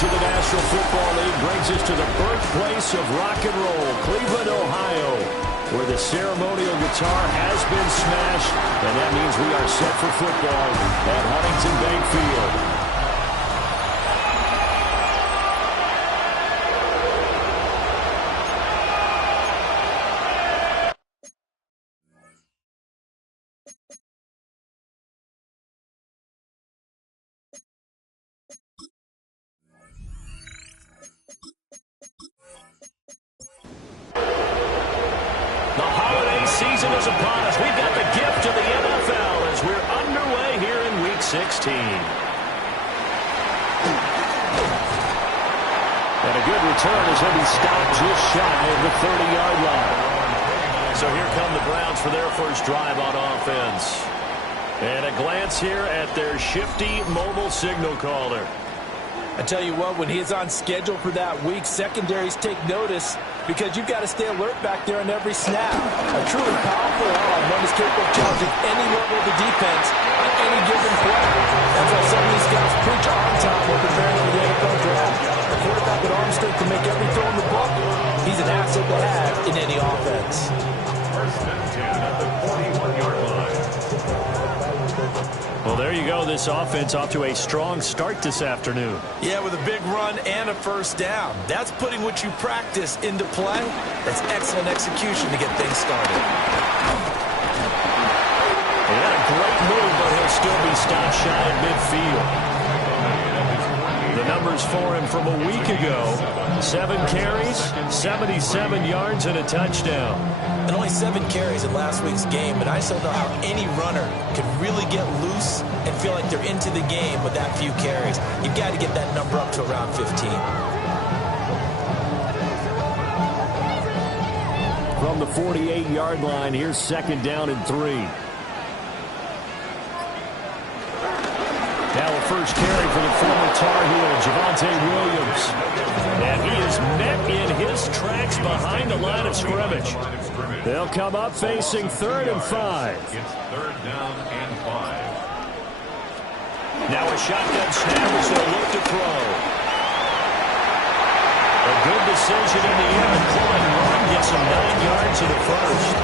coverage of the National Football League brings us to the birthplace of rock and roll, Cleveland, Ohio, where the ceremonial guitar has been smashed, and that means we are set for football at Huntington Bank Field. The holiday season is upon us. We've got the gift of the NFL as we're underway here in Week 16. And a good return as he'll be stopped just shy of the 30-yard line. So here come the Browns for their first drive on offense. And a glance here at their shifty mobile signal caller. I tell you what, when he's on schedule for that week, secondaries take notice because you've got to stay alert back there on every snap. A truly powerful arm, one is capable of challenging any level of the defense on any given play. That's why some of these guys preach arm time when preparing for the NFL draft. A quarterback with arm strength to make every throw in the book, he's an asset to have in any offense. First and 10 at the 41-yard line. Well, there you go. This offense off to a strong start this afternoon. Yeah, with a big run and a first down. That's putting what you practice into play. That's excellent execution to get things started. He had a great move, but he'll still be stopped shy at midfield. The numbers for him from a week ago: 7 carries, 77 yards, and a touchdown. And only 7 carries in last week's game, but I just don't know how any runner can really get loose and feel like they're into the game with that few carries. You've got to get that number up to around 15. From the 48-yard line, here's 2nd down and 3. Now a first carry for the former Tar Heel, Javonte Williams. And he is met in his tracks behind the line of scrimmage. They'll come up facing 3rd and 5. It's 3rd down and 5. Now a shotgun snap as they'll look to throw. A good decision in the end to pull and run, gets him 9 yards in the first.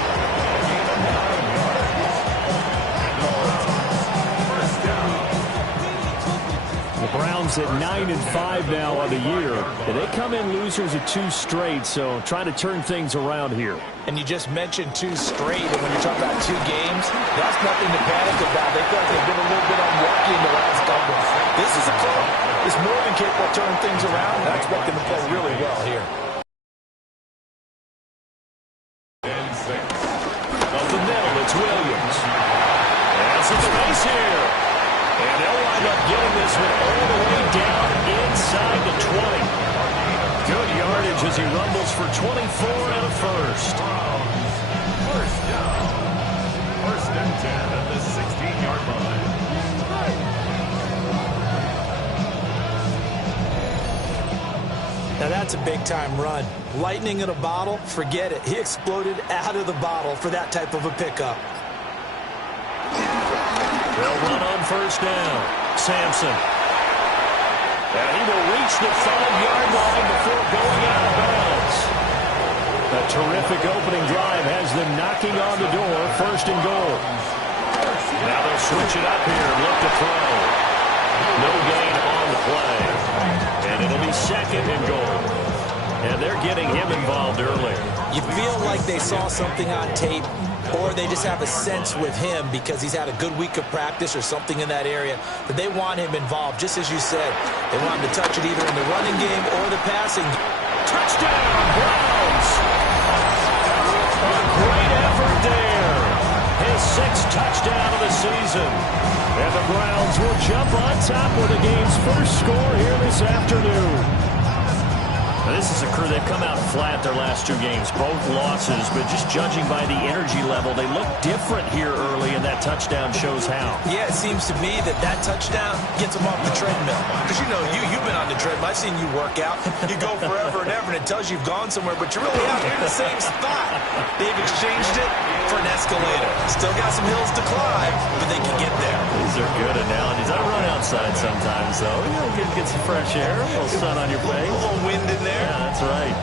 The Browns at 9 and 5 now on the year. And they come in losers of 2 straight, so trying to turn things around here. And you just mentioned 2 straight, and when you're talking about 2 games, that's nothing to panic about. They feel like they've been a little bit unlucky in the last couple. This is a club. It's more than capable of turning things around, and I expect them to play really well here. And 6. Up the middle, it's Williams. That's at the race here. And they'll wind up getting this one all the way down inside the 20. Good yardage as he rumbles for 24 and a first. First down. 1st and 10 at the 16-yard line. Now that's a big-time run. Lightning in a bottle, forget it. He exploded out of the bottle for that type of a pickup. They'll run on first down. Sampson. And he will reach the 5-yard line before going out of bounds. A terrific opening drive has them knocking on the door. 1st and goal. Now they'll switch it up here. Look to throw. No gain on the play. And it'll be 2nd and goal. And they're getting him involved early. You feel like they saw something on tape, or they just have a sense with him because he's had a good week of practice or something in that area that they want him involved. Just as you said, they want him to touch it either in the running game or the passing game. Touchdown, Browns! A great effort there. His 6th touchdown of the season. And the Browns will jump on top with the game's first score here this afternoon. This is a crew, they've come out flat their last 2 games, both losses, but just judging by the energy level, they look different here early, and that touchdown shows how. Yeah, it seems to me that touchdown gets them off the treadmill. Because, you know, you've been on the treadmill. I've seen you work out. You go forever and ever, and it tells you you've gone somewhere, but you're really out here in the same spot. They've exchanged it for an escalator. Still got some hills to climb, but they can get there. These are good analogies. I run outside sometimes, though. You know, get some fresh air, a little sun on your face. A little wind in there. Yeah, that's right.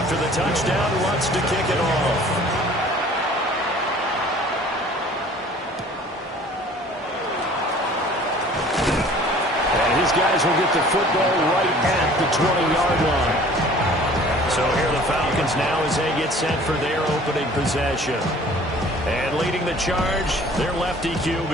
After the touchdown, who wants to kick it off? And his guys will get the football right at the 20-yard line. So here the Falcons now as they get set for their opening possession. And leading the charge, their lefty QB.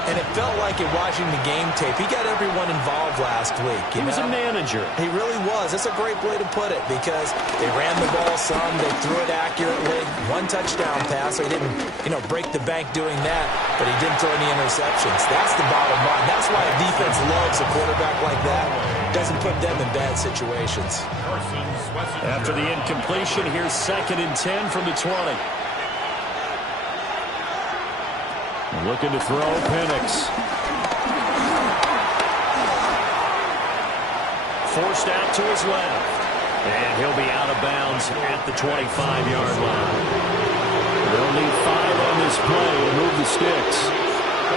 And it felt like in watching the game tape, he got everyone involved last week. He was a manager. He really was. That's a great way to put it because they ran the ball some, they threw it accurately. 1 touchdown pass, so he didn't, break the bank doing that, but he didn't throw any interceptions. That's the bottom line. That's why a defense loves a quarterback like that. Doesn't put them in bad situations. After the incompletion, here's 2nd and 10 from the 20. Looking to throw, Penix. Forced out to his left. And he'll be out of bounds at the 25-yard line. They'll need 5 on this play to move the sticks.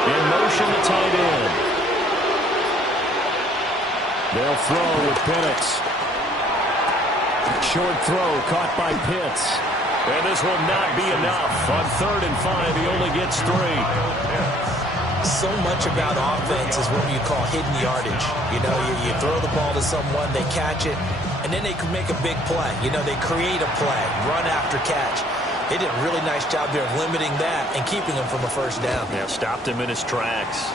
In motion to tight end. They'll throw with Penix. Short throw caught by Pitts. And this will not be enough. On 3rd and 5, he only gets 3. So much about offense is what you call hidden yardage. You throw the ball to someone, they catch it, and then they can make a big play. They create a play, run after catch. They did a really nice job there of limiting that and keeping him from a first down. Yeah, stopped him in his tracks.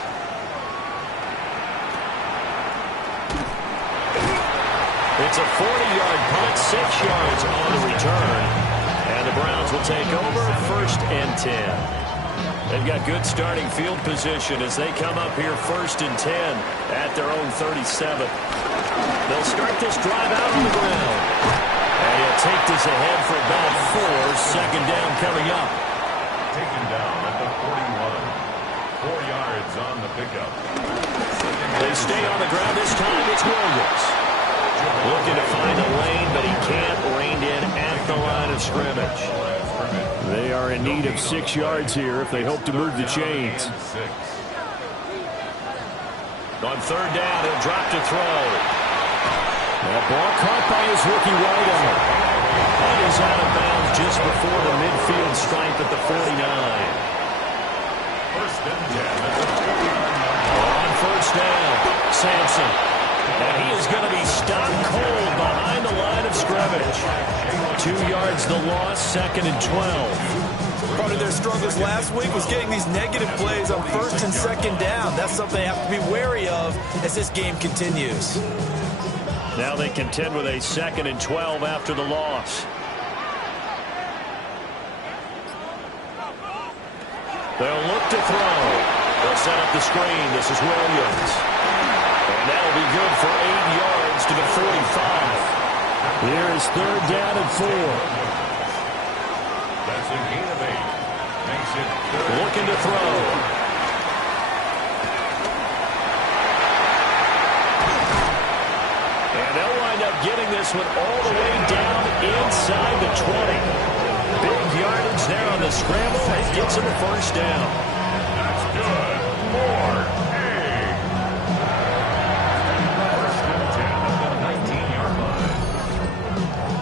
It's a 40-yard punt, 6 yards on the return. And the Browns will take over 1st and 10. They've got good starting field position as they come up here 1st and 10 at their own 37. They'll start this drive out on the ground. And he'll take this ahead for about 4. 2nd down coming up. Taken down at the 41. 4 yards on the pickup. They stay on the ground this time. It's Williams. Looking to find a lane, but he can't. Reined in at the line of scrimmage. They are in need of 6 yards here if they hope to move the chains. On 3rd down, he'll drop to throw. That ball caught by his rookie right arm. And is out of bounds just before the midfield stripe at the 49. 1st and 10. On 1st down, Sampson. And he is going to be stopped cold behind the line of scrimmage. 2 yards the loss, 2nd and 12. Part of their struggles last week was getting these negative plays on 1st and 2nd down. That's something they have to be wary of as this game continues. Now they contend with a 2nd and 12 after the loss. They'll look to throw. They'll set up the screen. This is Williams. And that'll be good for 8 yards to the 45. Here is 3rd down and 4. That's a gain of 8. Makes it 3rd. Looking to throw. And they'll wind up getting this one all the way down inside the 20. Big yardage there on the scramble. It gets him a 1st down. That's good. More.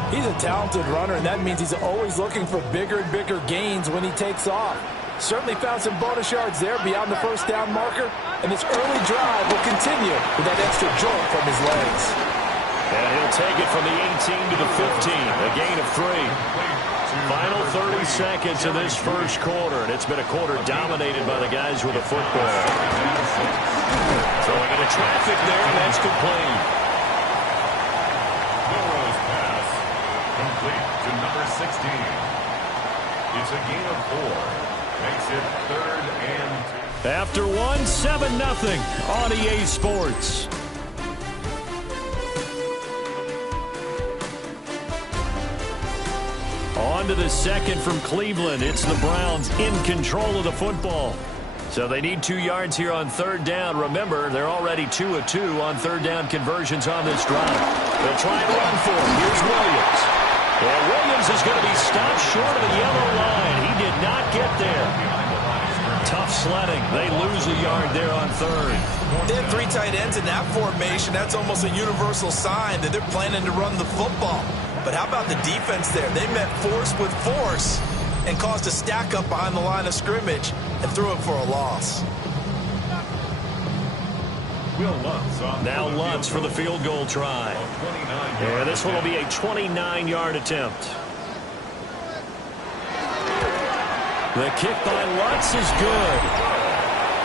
He's a talented runner, and that means he's always looking for bigger and bigger gains when he takes off. Certainly found some bonus yards there beyond the 1st down marker, and this early drive will continue with that extra jolt from his legs. And he'll take it from the 18 to the 15, a gain of 3. Final 30 seconds of this 1st quarter, and it's been a quarter dominated by the guys with the football. Throwing into traffic there, and that's complete. Complete to number 16. It's a gain of 4. Makes it 3rd and 2. After 1, 7-0 on EA Sports. On to the second from Cleveland. It's the Browns in control of the football. So they need 2 yards here on third down. Remember, they're already 2 of 2 on third down conversions on this drive. They'll try and run for it. Here's Williams. And Williams is going to be stopped short of the yellow line. He did not get there. Tough sledding. They lose a yard there on third. They have 3 tight ends in that formation. That's almost a universal sign that they're planning to run the football. But how about the defense there? They met force with force and caused a stack up behind the line of scrimmage and threw it for a loss. Now Lutz for the field goal try. Yeah, this one will be a 29-yard attempt. The kick by Lutz is good.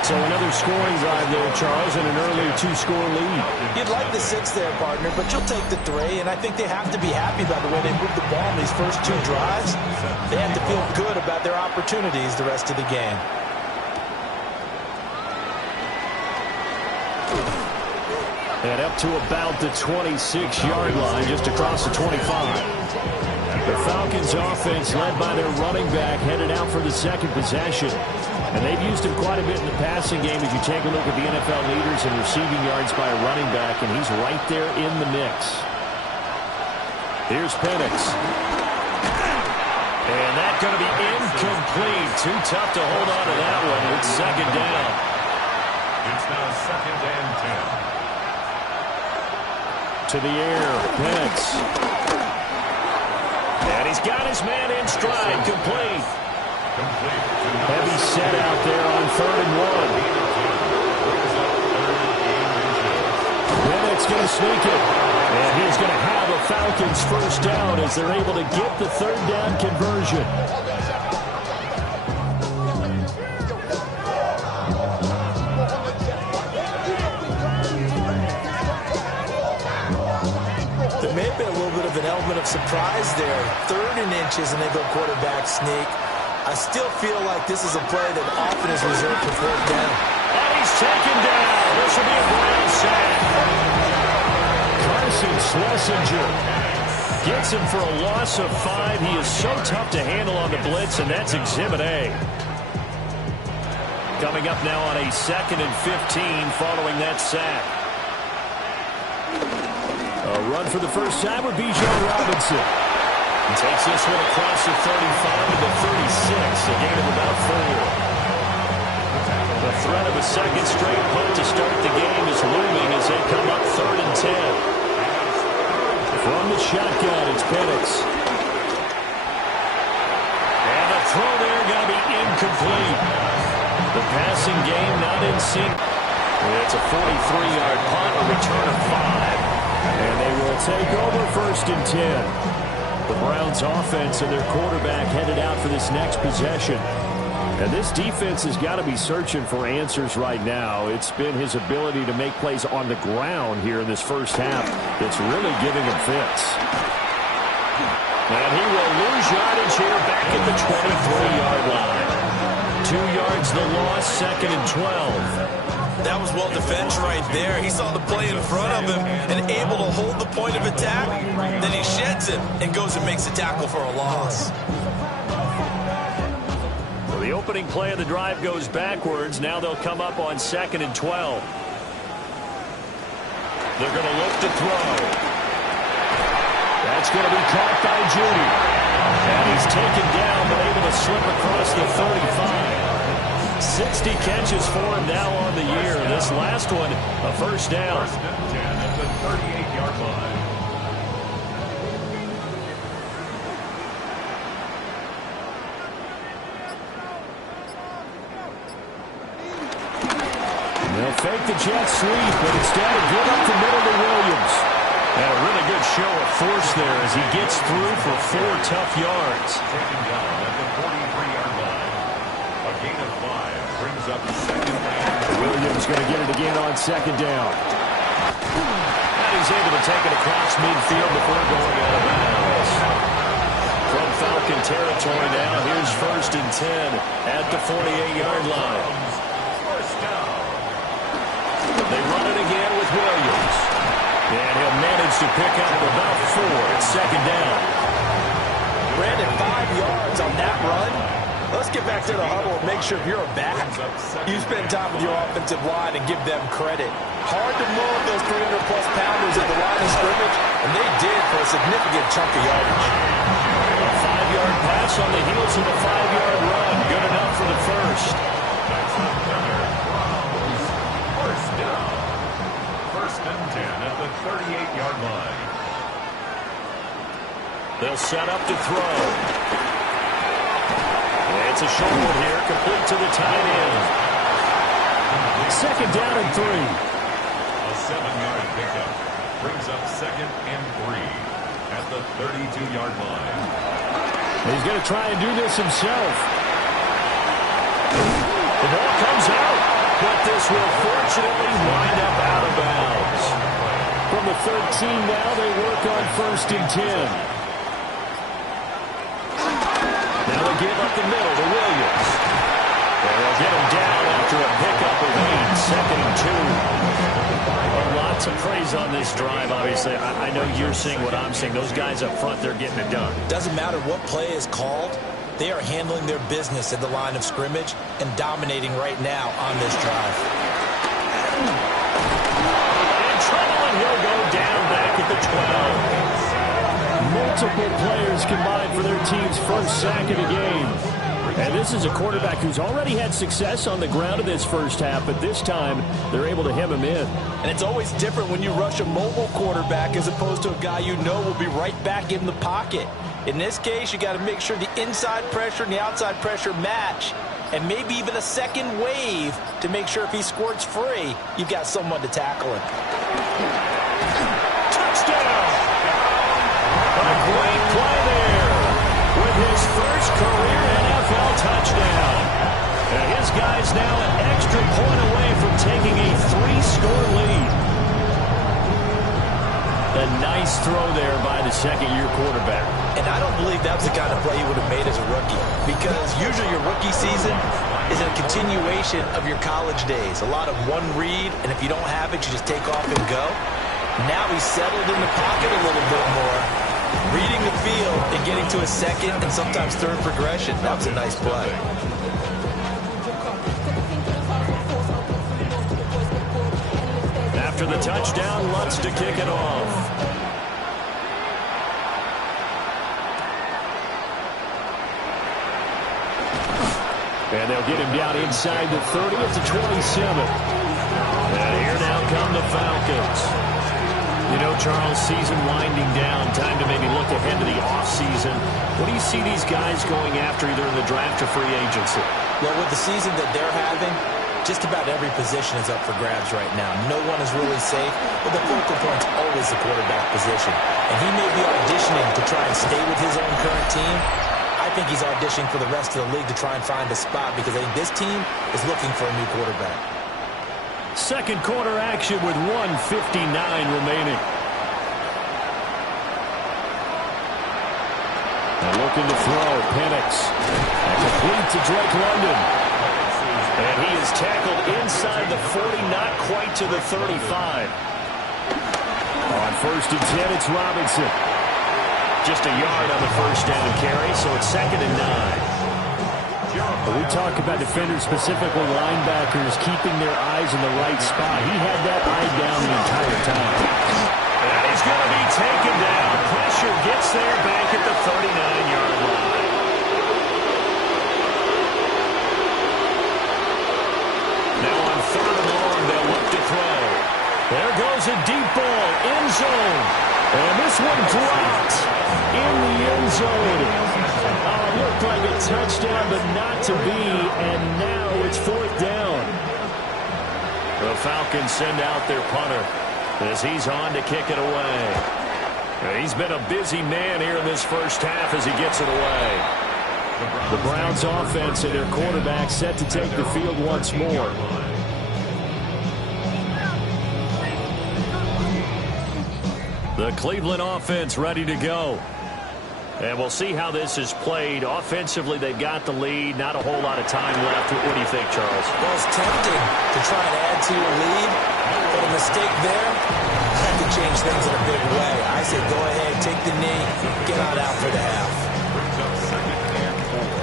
So another scoring drive there, Charles, and an early 2-score lead. You'd like the 6 there, partner, but you'll take the 3, and I think they have to be happy by the way they moved the ball in these first 2 drives. They have to feel good about their opportunities the rest of the game. And up to about the 26-yard line, just across the 25. The Falcons' offense, led by their running back, headed out for the second possession. And they've used him quite a bit in the passing game as you take a look at the NFL leaders in receiving yards by a running back, and he's right there in the mix. Here's Penix. And that's going to be incomplete. Too tough to hold on to that one. It's second down. It's now 2nd and 10. To the air, Penix. And he's got his man in stride, complete. Heavy set out there on 3rd and 1. Bennett's going to sneak it. And he's going to have a Falcons first down as they're able to get the 3rd down conversion. There may have been a little bit of an element of surprise there. 3rd and inches, and they go quarterback sneak. I still feel like this is a play that often is reserved for 4th down. And he's taken down. This will be a Brown sack. Carson Schlesinger gets him for a loss of 5. He is so tough to handle on the blitz, and that's Exhibit A. Coming up now on a 2nd and 15 following that sack. A run for the first time with Bijan Robinson. He takes this one across the 35 to the 36, a gain of about 4. The threat of a second straight punt to start the game is looming as they come up 3rd and 10. From the shotgun, it's Penix. And the throw there going to be incomplete. The passing game not in sync. It's a 43-yard punt, a return of 5. And they will take over 1st and 10. The Browns offense and their quarterback headed out for this next possession. And this defense has got to be searching for answers right now. It's been his ability to make plays on the ground here in this first half that's really giving him fits. And he will lose yardage here back at the 23-yard line. 2 yards the loss, 2nd and 12. That was well defended right there. He saw the play in front of him and able to hold the point of attack. Then he sheds it and goes and makes a tackle for a loss. Well, the opening play of the drive goes backwards. Now they'll come up on 2nd and 12. They're going to look to throw. That's going to be caught by Judy. And he's taken down but able to slip across the 35. 60 catches for him now on the year. This last one, a first down. 1st and 10 at the 38-yard line. They'll fake the jet sweep, but instead give up the middle to Williams. And a really good show of force there as he gets through for 4 tough yards. Taken down at the 43-yard line. A gain of 5 brings up 2nd and 10. Williams going to get it again on 2nd down. And he's able to take it across midfield before going out of bounds. From Falcon territory now, here's 1st and 10 at the 48-yard line. First down. They run it again with Williams. And he'll manage to pick up about 4 at 2nd down. Brandon, 5 yards on that run. Let's get back to the huddle and make sure if you're a back, you spend time with your offensive line and give them credit. Hard to move those 300-plus pounders at the line of scrimmage, and they did for a significant chunk of yardage. A 5-yard pass on the heels of a 5-yard run. Good enough for the first. First down. First and 10 at the 38-yard line. They'll set up to throw. It's a shoulder here, complete to the tight end. Second down and 3. A 7-yard pickup brings up second and 3 at the 32-yard line. He's going to try and do this himself. The ball comes out, but this will fortunately wind up out of bounds. From the 13 now, they work on first and 10. Now they give up the middle to Williams. And they'll get him down after a pickup of 8, second and 2. Well, lots of praise on this drive, obviously. I know you're seeing what I'm seeing. Those guys up front, they're getting it done. Doesn't matter what play is called. They are handling their business at the line of scrimmage and dominating right now on this drive. In trouble, and he'll go down back at the 12. Multiple players combined for their team's first sack of the game. And this is a quarterback who's already had success on the ground in this first half, but this time they're able to hem him in. And it's always different when you rush a mobile quarterback as opposed to a guy you know will be right back in the pocket. In this case, you got to make sure the inside pressure and the outside pressure match, and maybe even a second wave to make sure if he squirts free, you've got someone to tackle him. Touchdown! A great play there with his first career NFL touchdown. And his guy's now an extra point away from taking a 3-score lead. A nice throw there by the second-year quarterback. And I don't believe that was the kind of play he would have made as a rookie, because usually your rookie season is a continuation of your college days. A lot of one read, and if you don't have it, you just take off and go. Now he's settled in the pocket a little bit more, reading the field and getting to a second and sometimes third progression. That was a nice play. After the touchdown, Lutz to kick it off. And they'll get him down inside the 30 at the 27. And here now come the Falcons. You know, Charles, season winding down, time to maybe look ahead to the offseason. What do you see these guys going after either in the draft or free agency? Well, with the season that they're having, just about every position is up for grabs right now. No one is really safe, but the focal point's always the quarterback position. And he may be auditioning to try and stay with his own current team. I think he's auditioning for the rest of the league to try and find a spot, because I think this team is looking for a new quarterback. Second quarter action with 1:59 remaining. And looking to throw, Penix. And complete to Drake London. And he is tackled inside the 40, not quite to the 35. On first and 10, it's Robinson. Just a yard on the first down carry, so it's second and 9. But we talk about defenders, specifically linebackers, keeping their eyes in the right spot. He had that eye down the entire time. And he's going to be taken down. Pressure gets there back at the 39-yard line. Now on third and long, they'll look to throw. There goes a deep ball, end zone. And this one dropped in the end zone. Oh, it looked like a touchdown, but not to be. And now it's fourth down. The Falcons send out their punter as he's on to kick it away. And he's been a busy man here in this first half as he gets it away. The Browns offense and their quarterback set to take the field once more. The Cleveland offense ready to go. And we'll see how this is played. Offensively, they've got the lead. Not a whole lot of time left. What do you think, Charles? Well, it's tempting to try and add to your lead, but a mistake there had to change things in a big way. I say go ahead, take the knee, get on out for the half.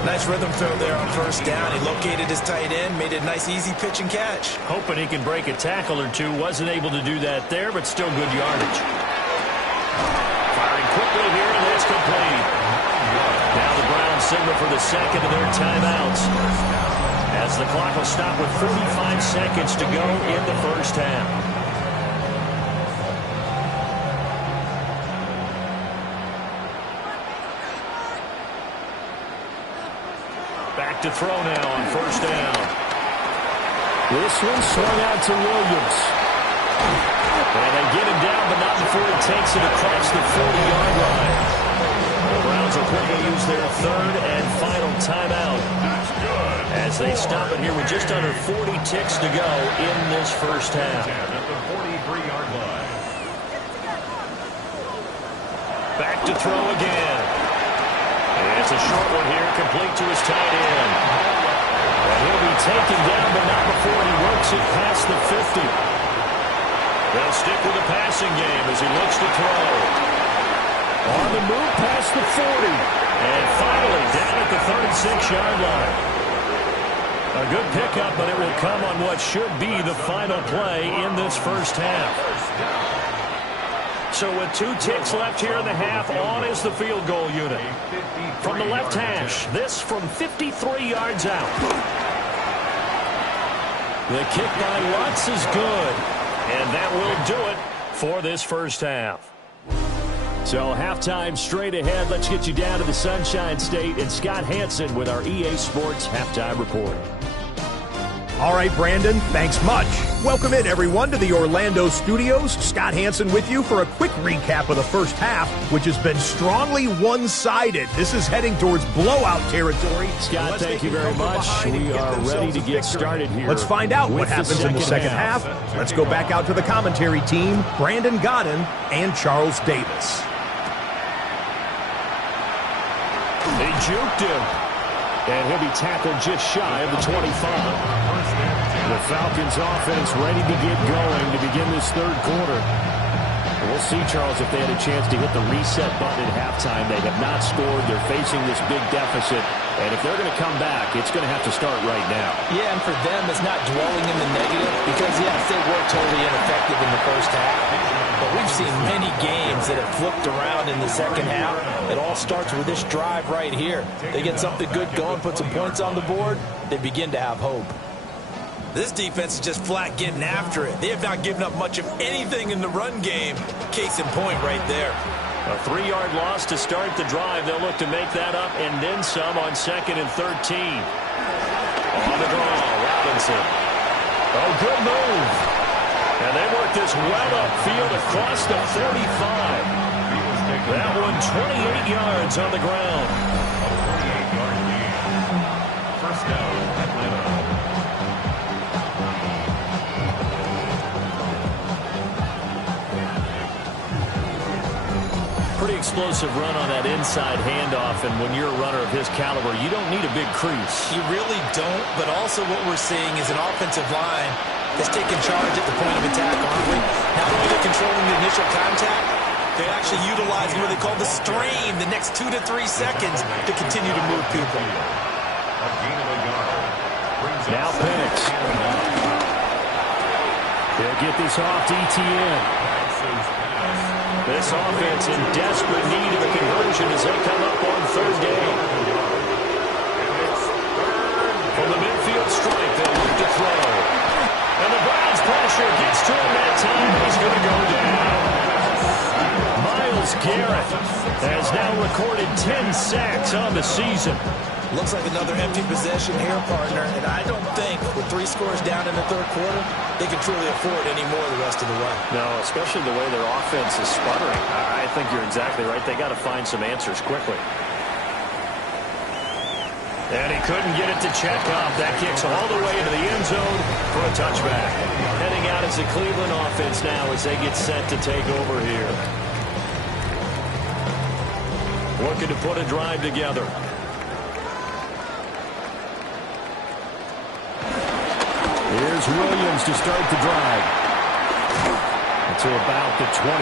Nice rhythm throw there on first down. He located his tight end, made it a nice, easy pitch and catch. Hoping he can break a tackle or two. Wasn't able to do that there, but still good yardage. Firing quickly here, and that's complete. Now the Browns signal for the second of their timeouts, as the clock will stop with 45 seconds to go in the first half. Back to throw now on first down. This one swung out to Williams. And they get him down, but not before he takes it across the 40-yard line. The Browns will quickly use their third and final timeout, as they stop it here with just under 40 ticks to go in this first half. At the 43-yard line. Back to throw again. It's a short one here, complete to his tight end. And he'll be taken down, but not before he works it past the 50. They'll stick with the passing game as he looks to throw. On the move past the 40. And finally down at the 36-yard line. A good pickup, but it will come on what should be the final play in this first half. So with 2 ticks left here in the half, on is the field goal unit. From the left hash, this from 53 yards out. The kick by Lutz is good. And that will do it for this first half. So halftime straight ahead. Let's get you down to the Sunshine State and Scott Hansen with our EA Sports Halftime Report. All right, Brandon, thanks much. Welcome in, everyone, to the Orlando studios. Scott Hansen with you for a quick recap of the first half, which has been strongly one-sided. This is heading towards blowout territory. Scott, thank you very much. We are ready to get started here. Let's find out what happens in the second half. Let's go back out to the commentary team, Brandon Godden and Charles Davis. They juked him. And he'll be tackled just shy of the 25. The Falcons offense ready to get going to begin this third quarter. We'll see, Charles, if they had a chance to hit the reset button at halftime. They have not scored. They're facing this big deficit. And if they're going to come back, it's going to have to start right now. Yeah, and for them, it's not dwelling in the negative because, yes, they were totally ineffective in the first half. But we've seen many games that have flipped around in the second half. It all starts with this drive right here. They get something good going, put some points on the board, they begin to have hope. This defense is just flat getting after it. They have not given up much of anything in the run game. Case in point right there. A 3-yard loss to start the drive. They'll look to make that up and then some on 2nd and 13. On the draw, Robinson. Oh, good move. And they work this well upfield across the 45. That one 28 yards on the ground. A 48-yard lead. First down, Atlanta. Pretty explosive run on that inside handoff, and when you're a runner of his caliber, you don't need a big crease. You really don't, but also what we're seeing is an offensive line that's taking charge at the point of attack, aren't we? Not only they're controlling the initial contact, they're actually utilizing what they call the strain, the next 2 to 3 seconds to continue to move people. Now Penix. They'll get this off to ETN. This offense in desperate need of a conversion as they come up on third down. From the midfield strike, they'll look to throw. And the Browns pressure gets to him that time. He's going to go down. Myles Garrett has now recorded 10 sacks on the season. Looks like another empty possession here, partner. And I don't think with 3 scores down in the third quarter, they can truly afford any more the rest of the way. No, especially the way their offense is sputtering. I think you're exactly right. They got to find some answers quickly. And he couldn't get it to check up. That kicks all the way into the end zone for a touchback. Heading out as the Cleveland offense now as they get set to take over here. Looking to put a drive together. Here's Williams to start the drive. To about the 23.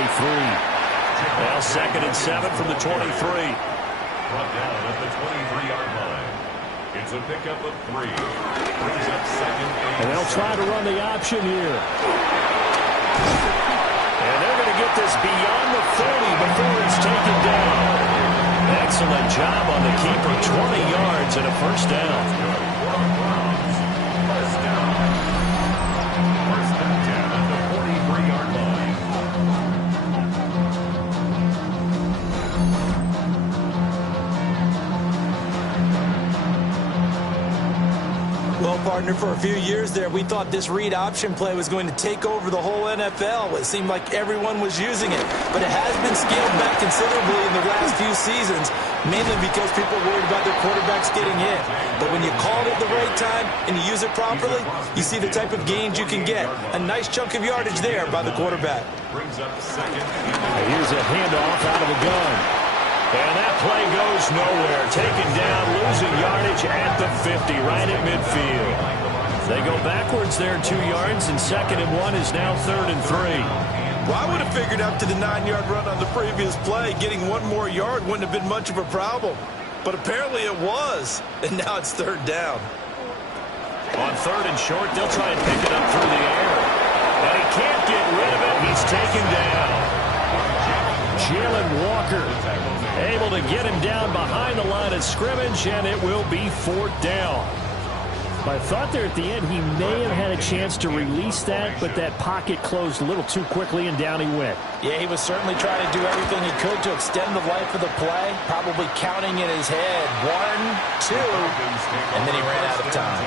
Now 2nd and 7 from the 23. brought down at the 23-yard line. It's a pickup of 3. Brings up second and they'll try to run the option here. And they're going to get this beyond the 40 before it's taken down. Excellent job on the keeper. 20 yards and a first down. First down. First down at the 43-yard line. Well, partner, for a few years there, we thought this read option play was going to take over the whole NFL. It seemed like everyone was using it, but it has been scaled back considerably in the last few seasons, mainly because people are worried about their quarterbacks getting hit. But when you call it at the right time and you use it properly, you see the type of gains you can get. A nice chunk of yardage there by the quarterback. Brings up second. Here's a handoff out of the gun. And that play goes nowhere. Taken down, losing yardage at the 50, right at midfield. They go backwards there 2 yards, and 2nd and 1 is now 3rd and 3. Well, I would have figured after the 9-yard run on the previous play, getting 1 more yard wouldn't have been much of a problem. But apparently it was, and now it's 3rd down. On 3rd and short, they'll try and pick it up through the air. And he can't get rid of it. He's taken down. Jalen Walker able to get him down behind the line of scrimmage, and it will be 4th down. I thought there at the end he may have had a chance to release that, but that pocket closed a little too quickly, and down he went. Yeah, he was certainly trying to do everything he could to extend the life of the play, probably counting in his head 1, 2, and then he ran out of time.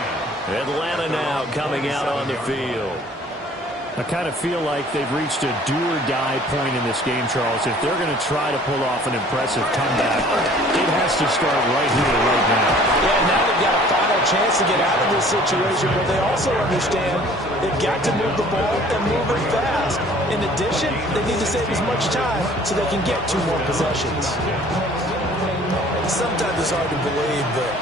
Atlanta now coming out on the field. I kind of feel like they've reached a do-or-die point in this game, Charles. If they're going to try to pull off an impressive comeback, it has to start right here, right now. Yeah, now they've got a final chance to get out of this situation, but they also understand they've got to move the ball and move it fast. In addition, they need to save as much time so they can get 2 more possessions. Sometimes it's hard to believe, but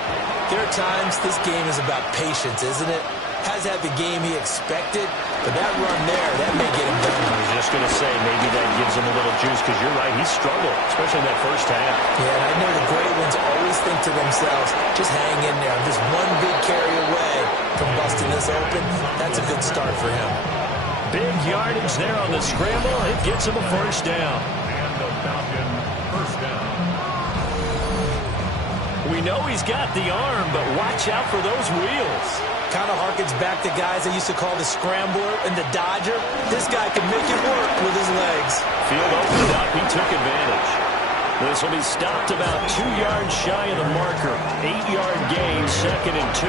there are times this game is about patience, isn't it? Has had the game he expected, but that run there, that may get him done. I was just going to say, maybe that gives him a little juice, because you're right, he struggled, especially in that first half. Yeah, and I know the great ones always think to themselves, just hang in there. Just one big carry away from busting this open. That's a good start for him. Big yardage there on the scramble. It gets him a first down. And the Falcon first down. We know he's got the arm, but watch out for those wheels. Kind of harkens back to guys they used to call the scrambler and the dodger. This guy can make it work with his legs. Field opened up. He took advantage. This will be stopped about 2 yards shy of the marker. 8-yard gain, 2nd and 2.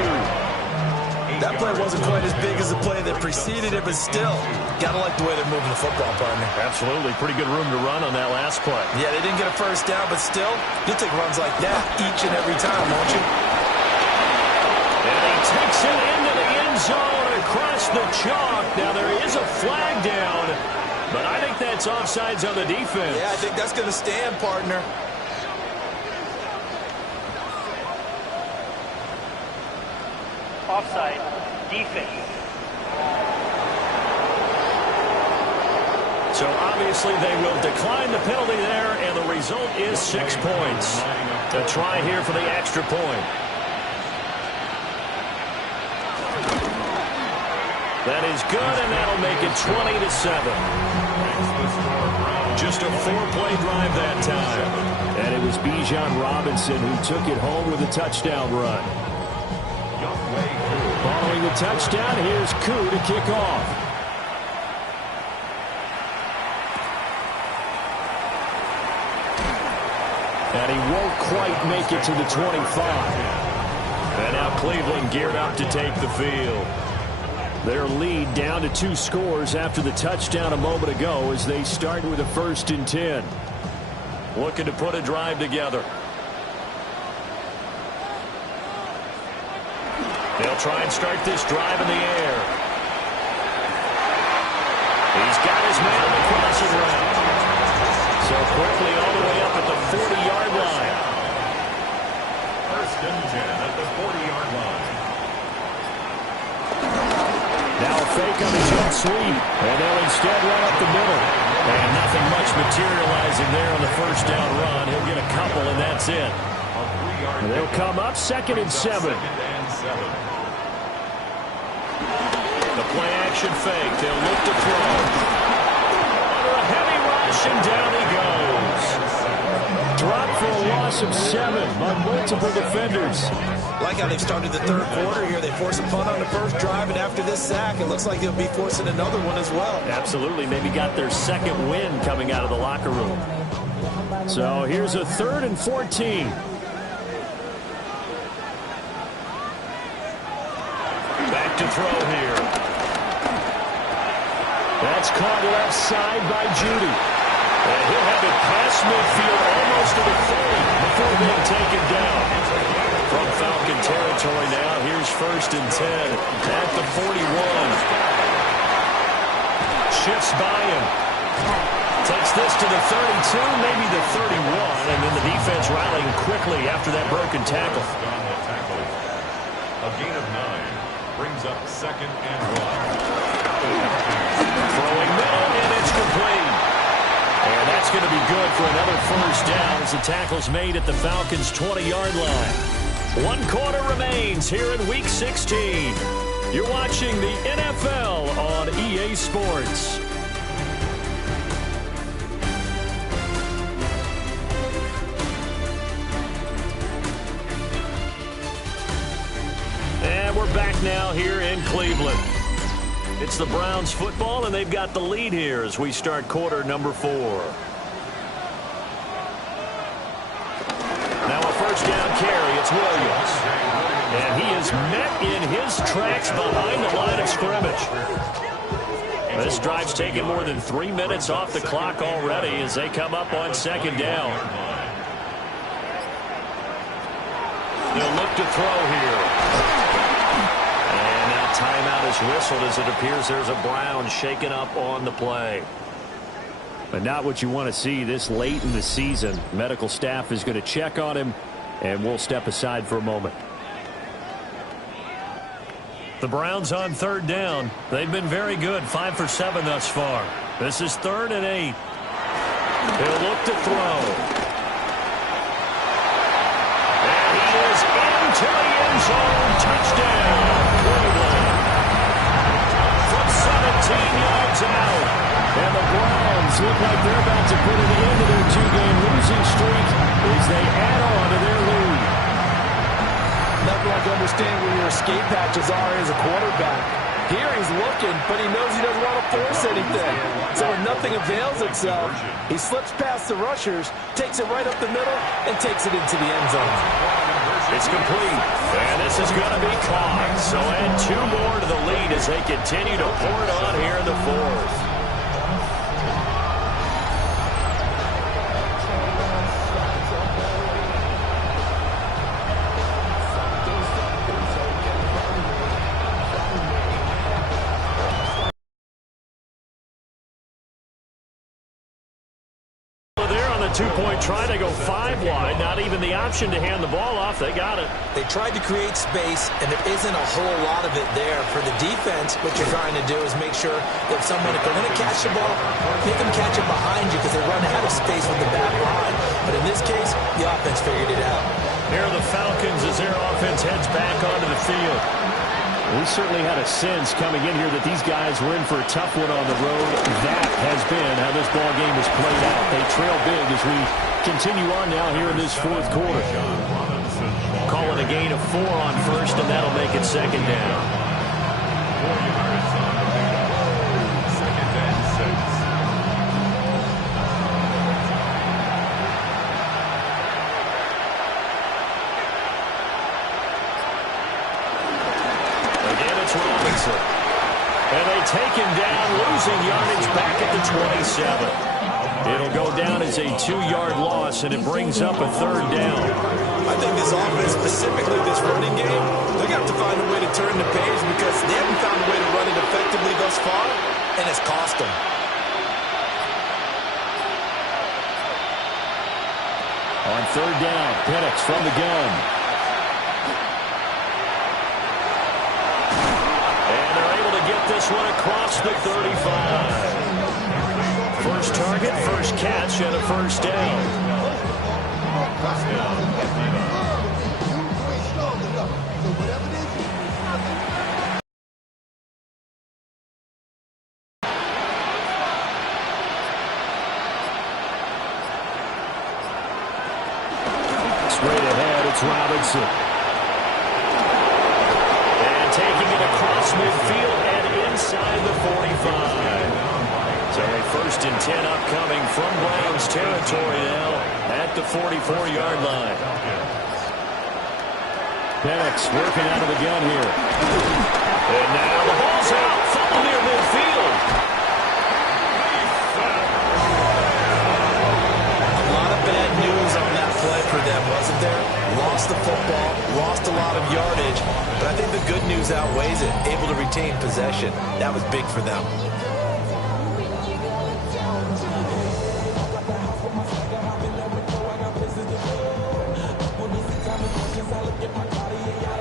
That play wasn't quite as big as the play that preceded it, but still, gotta like the way they're moving the football, partner. Absolutely. Pretty good room to run on that last play. Yeah, they didn't get a first down, but still, you'll take runs like that each and every time, won't you? And he takes it into the end zone across the chalk. Now, there is a flag down, but I think that's offsides on the defense. Yeah, I think that's going to stand, partner. Offside, defense. So, obviously, they will decline the penalty there, and the result is 6 points. A try here for the extra point. That is good, and that'll make it 20-7. Just a 4-play drive that time. And it was Bijan Robinson who took it home with a touchdown run. Following the touchdown, here's Koo to kick off. And he won't quite make it to the 25. And now Cleveland geared up to take the field. Their lead down to 2 scores after the touchdown a moment ago as they start with a 1st and 10. Looking to put a drive together. They'll try and start this drive in the air. He's got his man on the crossing route. So quickly all the way up at the 40-yard line. 1st and 10 at the 40-yard line. Now a fake on the jet sweep, and they'll instead run up the middle. And nothing much materializing there on the 1st down run. He'll get a couple, and that's it. They'll come up 2nd and 7. The play action fake. They'll look to throw. Under a heavy rush, and down he goes. Dropped for a loss of 7 by multiple defenders. Like how they've started the third quarter here. They forced a punt on the first drive, and after this sack, it looks like they'll be forcing another one as well. Absolutely. Maybe got their second win coming out of the locker room. So here's a 3rd and 14. Back to throw here. That's caught left side by Judy. And he'll have it past midfield almost to the 30 before being taken down. From Falcon territory now, here's 1st and 10 at the 41. Shifts by him. Takes this to the 32, maybe the 31, and then the defense rallying quickly after that broken tackle. A gain of 9 brings up 2nd and 1. Throwing middle, and it's complete. And that's going to be good for another 1st down as the tackle's made at the Falcons' 20-yard line. 1 quarter remains here in Week 16. You're watching the NFL on EA Sports. And we're back now here in Cleveland. It's the Browns football, and they've got the lead here as we start quarter number 4. Now a 1st down carry. It's Williams. And he is met in his tracks behind the line of scrimmage. This drive's taken more than 3 minutes off the clock already as they come up on 2nd down. They'll look to throw here. Timeout is whistled as it appears there's a Brown shaken up on the play. But not what you want to see this late in the season. Medical staff is going to check on him, and we'll step aside for a moment. The Browns on 3rd down. They've been very good, 5 for 7 thus far. This is 3rd and 8. He'll look to throw. And he is into the end zone. Touchdown, Cleveland. 17 yards out. And the Browns look like they're about to put an end to their 2-game losing streak as they add on to their lead. Nothing like understand where your escape patches are as a quarterback. Here he's looking, but he knows he doesn't want to force anything. So when nothing avails itself, he slips past the rushers, takes it right up the middle, and takes it into the end zone. It's complete, and this is going to be caught. So add 2 more to the lead as they continue to pour it on here in the 4th. Two-point try to go 5 wide. Not even the option to hand the ball off. They got it. They tried to create space, and there isn't a whole lot of it there. For the defense, what you're trying to do is make sure that if they're going to catch the ball, make them catch it behind you because they run out of space with the back line. But in this case, the offense figured it out. Here are the Falcons as their offense heads back onto the field. We certainly had a sense coming in here that these guys were in for a tough one on the road. That has been how this ball game has played out. They trail big as we continue on now here in this 4th quarter. Calling a gain of 4 on 1st, and that'll make it 2nd down. 2nd and 6. Robinson. And they take him down, losing yardage back at the 27. It'll go down as a 2-yard loss, and it brings up a 3rd down. I think this offense, specifically this running game, they're going to have to find a way to turn the page because they haven't found a way to run it effectively thus far, and it's cost them. On 3rd down, Penix from the gun. Get this one across the 35. First target, first catch, and a 1st down. Straight ahead, it's Robinson. And taking it across midfield and inside the 45. So a 1st and 10 upcoming from Browns territory now at the 44-yard line. Penix working out of the gun here. And now the ball's out. Fumble near midfield. A lot of bad news on that play for them, wasn't there? Lost the football, lost a lot of yardage, but I think the good news outweighs it. Able to retain possession. That was big for them.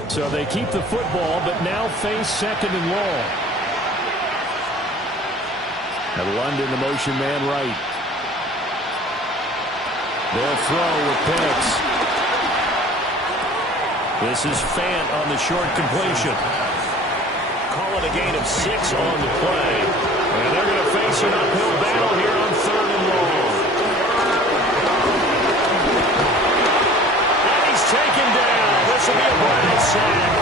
So they keep the football, but now face 2nd and long. And London, the motion man right. They'll throw with Penix. This is Fant on the short completion. Call it a gain of 6 on the play. And they're going to face an uphill battle here on 3rd and long. And he's taken down. This will be a Browns sack.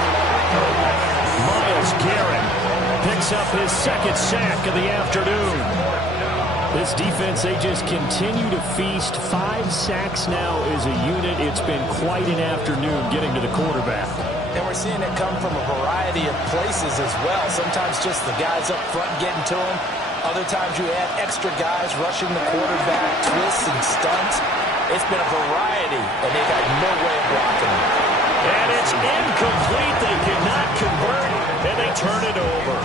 Myles Garrett picks up his 2nd sack of the afternoon. This defense, they just continue to feast. 5 sacks now as a unit. It's been quite an afternoon getting to the quarterback. And we're seeing it come from a variety of places as well. Sometimes just the guys up front getting to him. Other times you add extra guys rushing the quarterback, twists and stunts. It's been a variety, and they got no way of blocking him. And it's incomplete. They cannot convert, and they turn it over.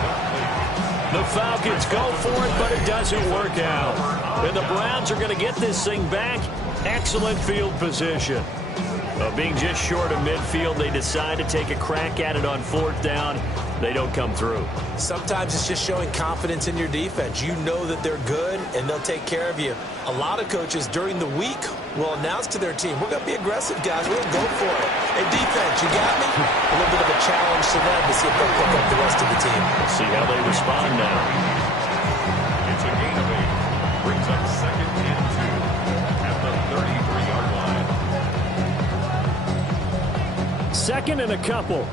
The Falcons go for it, but it doesn't work out. And the Browns are going to get this thing back. Excellent field position. Being just short of midfield, they decide to take a crack at it on 4th down. They don't come through. Sometimes it's just showing confidence in your defense. You know that they're good, and they'll take care of you. A lot of coaches during the week will announce to their team, we're going to be aggressive, guys. We're going to go for it. Hey, defense, you got me? A little bit of a challenge to them to see if they'll pick up the rest of the team. Let's see how they respond now. It's a gain of 8. Brings up 2nd and 2 at the 33-yard line. 2nd and a couple.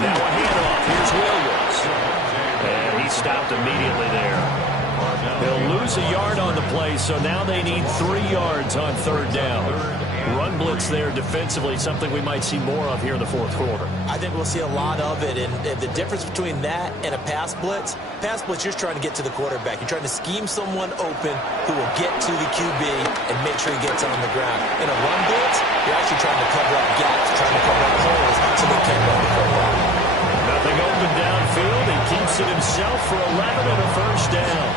Now a handoff. Here's Williams. And he stopped immediately there. They'll lose a yard on the play, so now they need 3 yards on 3rd down. Run blitz there defensively, something we might see more of here in the 4th quarter. I think we'll see a lot of it, and the difference between that and a pass blitz, you're just trying to get to the quarterback. You're trying to scheme someone open who will get to the QB and make sure he gets on the ground. In a run blitz, you're actually trying to cover up gaps, trying to cover up holes so they can't run the football. Nothing open downfield. He keeps it himself for 11 and a 1st down.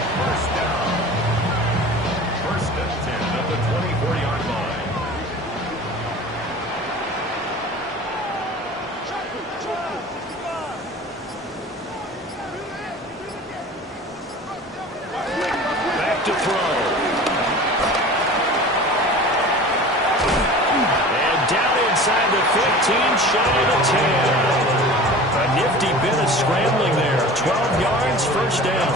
1st and 10 at the 24-yard line. Back to throw. And down inside the 15, shy of the 10. A nifty bit of scrambling there. 12 yards, 1st down.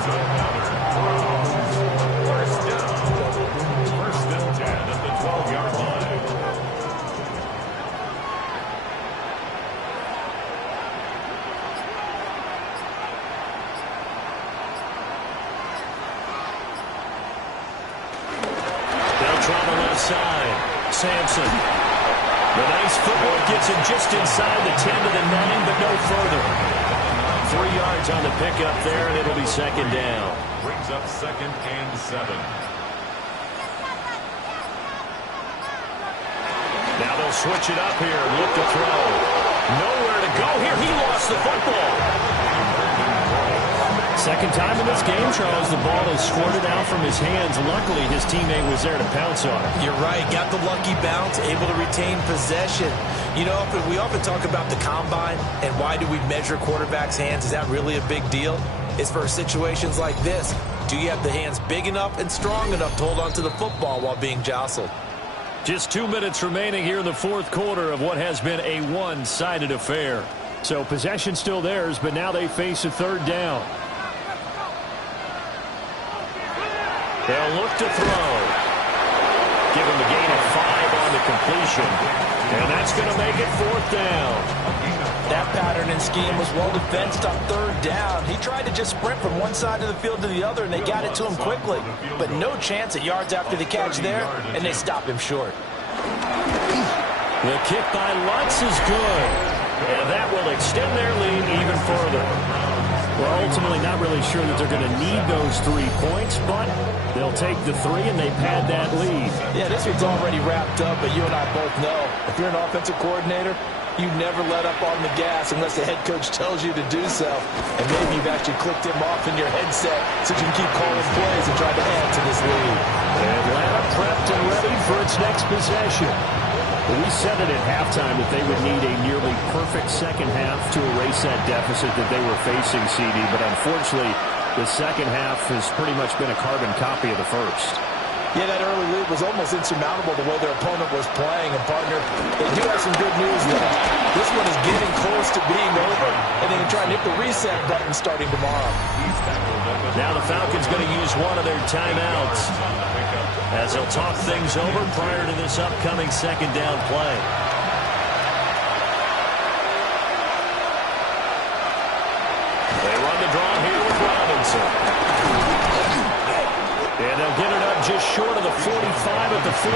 1st and 10 at the 12-yard line. They'll try the left side. Sampson. The nice footwork gets him just inside the 10 to the 9, but no further. 3 yards on the pickup there, and it'll be 2nd down. Brings up 2nd and 7. Now they'll switch it up here and look to throw. Nowhere to go here. He lost the football. 2nd time in this game, Charles, the ball is squirted out from his hands. Luckily, his teammate was there to pounce on it. You're right. Got the lucky bounce, able to retain possession. You know, we often talk about the combine and why do we measure quarterbacks' hands. Is that really a big deal? is for situations like this. Do you have the hands big enough and strong enough to hold on to the football while being jostled? Just 2 minutes remaining here in the fourth quarter of what has been a one-sided affair. So possession still theirs, but now they face a third down. They'll look to throw. Give him a gain of 5 on the completion. And that's going to make it fourth down. That pattern and scheme was well defensed on third down. He tried to just sprint from one side of the field to the other, and they got it to him quickly. But no chance at yards after the catch there, and they stop him short. The kick by Lutz is good. And that will extend their lead even further. Well, ultimately not really sure that they're going to need those 3 points, but they'll take the 3 and they pad that lead. Yeah, this one's already wrapped up, but you and I both know if you're an offensive coordinator, you never let up on the gas unless the head coach tells you to do so. And maybe you've actually clicked him off in your headset so you can keep calling plays and try to add to this lead. Atlanta prepped and ready for its next possession. We said it at halftime that they would need a nearly perfect second half to erase that deficit that they were facing, CD. But unfortunately, the second half has pretty much been a carbon copy of the first. Yeah, that early lead was almost insurmountable the way their opponent was playing. And, partner, they do have some good news there. This one is getting close to being over, and they can try and hit the reset button starting tomorrow. Now the Falcons going to use one of their timeouts as they'll talk things over prior to this upcoming second down play. They run the draw here with Robinson. And they'll get it up just short of the 45 at the 44.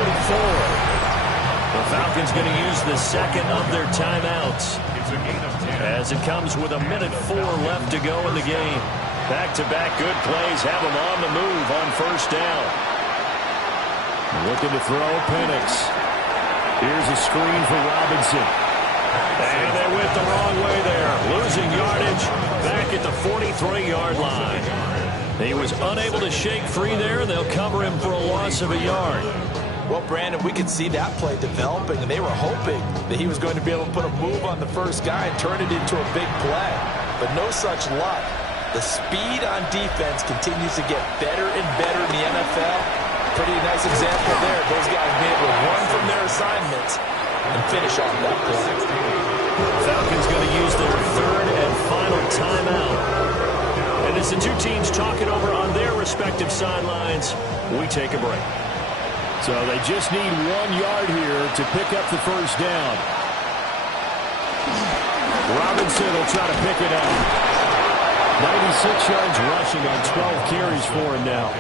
The Falcons going to use the second of their timeouts as it comes with 1:04 left to go in the game. Back-to-back good plays have them on the move on first down. Looking to throw Penix. Here's a screen for Robinson. And they went the wrong way there. Losing yardage back at the 43-yard line. He was unable to shake free there, and they'll cover him for a loss of a yard. Well, Brandon, we could see that play developing, and they were hoping that he was going to be able to put a move on the first guy and turn it into a big play. But no such luck. The speed on defense continues to get better and better in the NFL. Pretty nice example there. Those guys being able to run from their assignments and finish off that play. Falcons going to use their third and final timeout. And as the two teams talk it over on their respective sidelines, we take a break. So they just need 1 yard here to pick up the first down. Robinson will try to pick it up. 96 yards rushing on 12 carries for him now.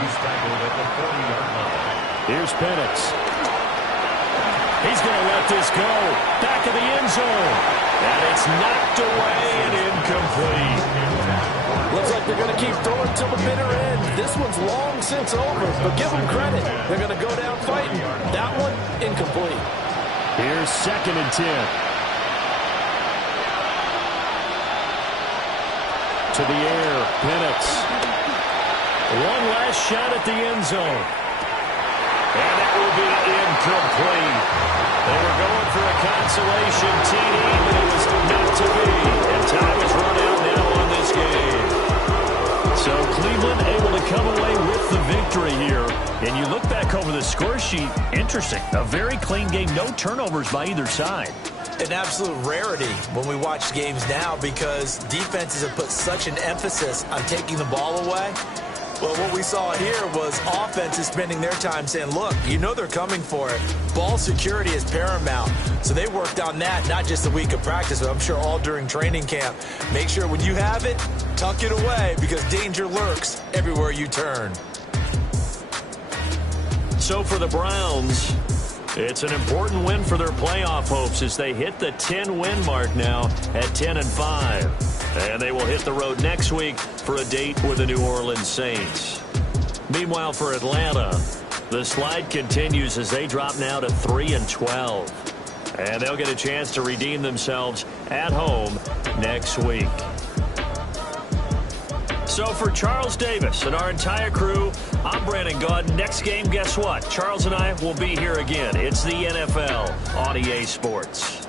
He's tackled at the 40-yard line. Here's Penix. He's going to let this go. Back of the end zone. And it's knocked away and incomplete. Looks like they're going to keep throwing till the bitter end. This one's long since over, but give them credit. They're going to go down fighting. That one, incomplete. Here's 2nd and 10. To the air, Penix. One last shot at the end zone. And that will be incomplete. They were going for a consolation TD, but it was not to be. And time is run out now on this game. So Cleveland able to come away with the victory here. And you look back over the score sheet, interesting. A very clean game, no turnovers by either side. An absolute rarity when we watch games now because defenses have put such an emphasis on taking the ball away. Well, what we saw here was offenses spending their time saying, look, you know they're coming for it. Ball security is paramount. So they worked on that, not just a week of practice, but I'm sure all during training camp. Make sure when you have it, tuck it away because danger lurks everywhere you turn. So for the Browns, it's an important win for their playoff hopes as they hit the 10-win mark now at 10-5. And they will hit the road next week for a date with the New Orleans Saints. Meanwhile, for Atlanta, the slide continues as they drop now to 3-12. And they'll get a chance to redeem themselves at home next week. So for Charles Davis and our entire crew, I'm Brandon Gaudin. Next game, guess what? Charles and I will be here again. It's the NFL on EA Sports.